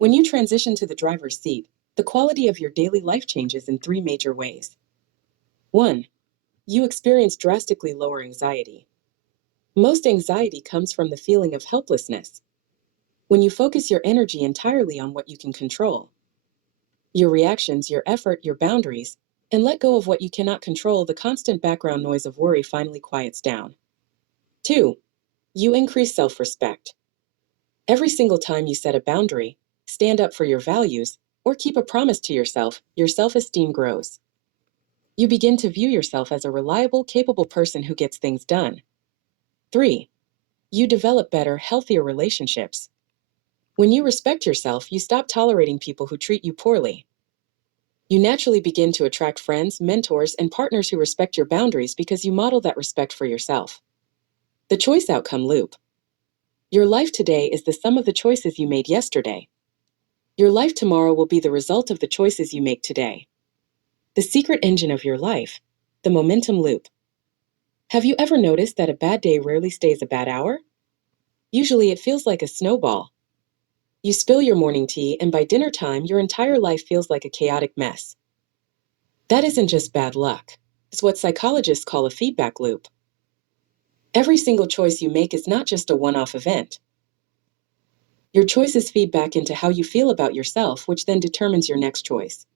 When you transition to the driver's seat, the quality of your daily life changes in three major ways. 1. You experience drastically lower anxiety. Most anxiety comes from the feeling of helplessness. When you focus your energy entirely on what you can control, your reactions, your effort, your boundaries, and let go of what you cannot control, the constant background noise of worry finally quiets down. 2. You increase self-respect. Every single time you set a boundary, stand up for your values, or keep a promise to yourself, your self-esteem grows. You begin to view yourself as a reliable, capable person who gets things done. 3. You develop better, healthier relationships. When you respect yourself, you stop tolerating people who treat you poorly. You naturally begin to attract friends, mentors, and partners who respect your boundaries because you model that respect for yourself. The choice outcome loop. Your life today is the sum of the choices you made yesterday. Your life tomorrow will be the result of the choices you make today. The secret engine of your life, the momentum loop. Have you ever noticed that a bad day rarely stays a bad hour? Usually it feels like a snowball. You spill your morning tea, and by dinner time, your entire life feels like a chaotic mess. That isn't just bad luck. It's what psychologists call a feedback loop. Every single choice you make is not just a one-off event. Your choices feed back into how you feel about yourself, which then determines your next choice.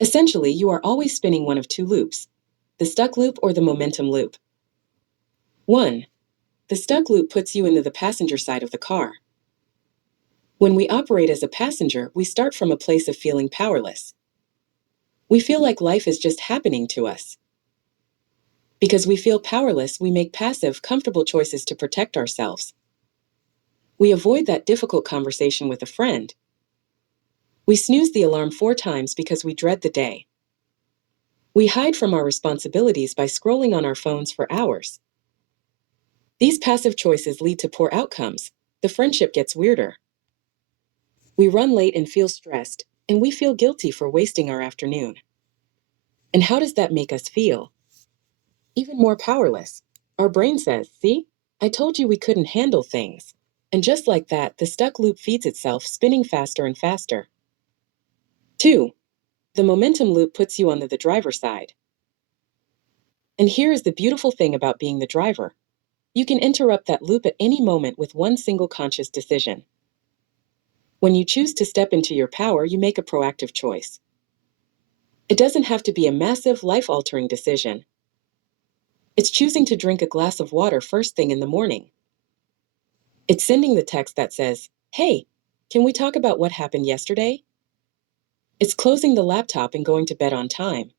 Essentially, you are always spinning one of two loops, the stuck loop or the momentum loop. 1. The stuck loop puts you into the passenger side of the car. When we operate as a passenger, we start from a place of feeling powerless. We feel like life is just happening to us. Because we feel powerless, we make passive, comfortable choices to protect ourselves. We avoid that difficult conversation with a friend. We snooze the alarm 4 times because we dread the day. We hide from our responsibilities by scrolling on our phones for hours. These passive choices lead to poor outcomes. The friendship gets weirder. We run late and feel stressed, and we feel guilty for wasting our afternoon. And how does that make us feel? Even more powerless. Our brain says, "See, I told you we couldn't handle things." And just like that, the stuck loop feeds itself, spinning faster and faster. 2. The momentum loop puts you on the driver's side. And here is the beautiful thing about being the driver. You can interrupt that loop at any moment with one single conscious decision. When you choose to step into your power, you make a proactive choice. It doesn't have to be a massive, life-altering decision. It's choosing to drink a glass of water first thing in the morning. It's sending the text that says, "Hey, can we talk about what happened yesterday?" It's closing the laptop and going to bed on time.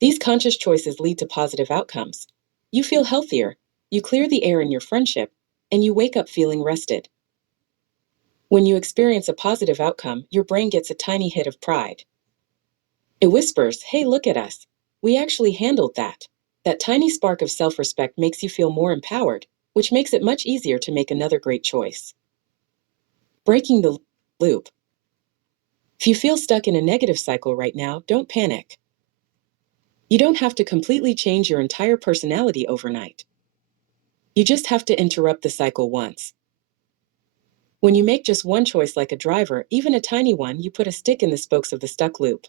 These conscious choices lead to positive outcomes. You feel healthier, you clear the air in your friendship, and you wake up feeling rested. When you experience a positive outcome, your brain gets a tiny hit of pride. It whispers, "Hey, look at us. We actually handled that." That tiny spark of self-respect makes you feel more empowered, which makes it much easier to make another great choice. Breaking the loop. If you feel stuck in a negative cycle right now, don't panic. You don't have to completely change your entire personality overnight. You just have to interrupt the cycle once. When you make just one choice like a driver, even a tiny one, you put a stick in the spokes of the stuck loop.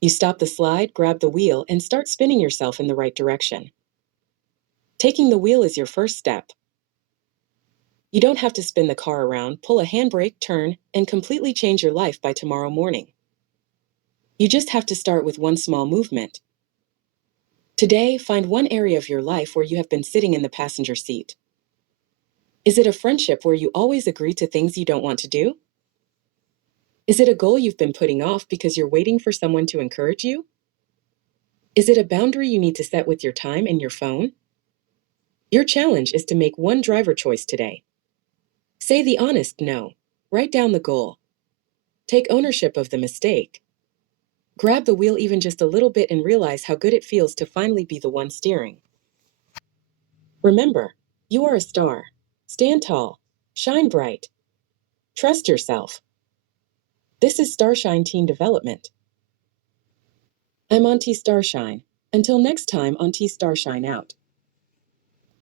You stop the slide, grab the wheel, and start spinning yourself in the right direction. Taking the wheel is your first step. You don't have to spin the car around, pull a handbrake, turn, and completely change your life by tomorrow morning. You just have to start with one small movement. Today, find one area of your life where you have been sitting in the passenger seat. Is it a friendship where you always agree to things you don't want to do? Is it a goal you've been putting off because you're waiting for someone to encourage you? Is it a boundary you need to set with your time and your phone? Your challenge is to make one driver choice today. Say the honest no. Write down the goal. Take ownership of the mistake. Grab the wheel even just a little bit and realize how good it feels to finally be the one steering. Remember, you are a star. Stand tall. Shine bright. Trust yourself. This is Starshine Team Development. I'm Auntie Starshine. Until next time, Auntie Starshine out.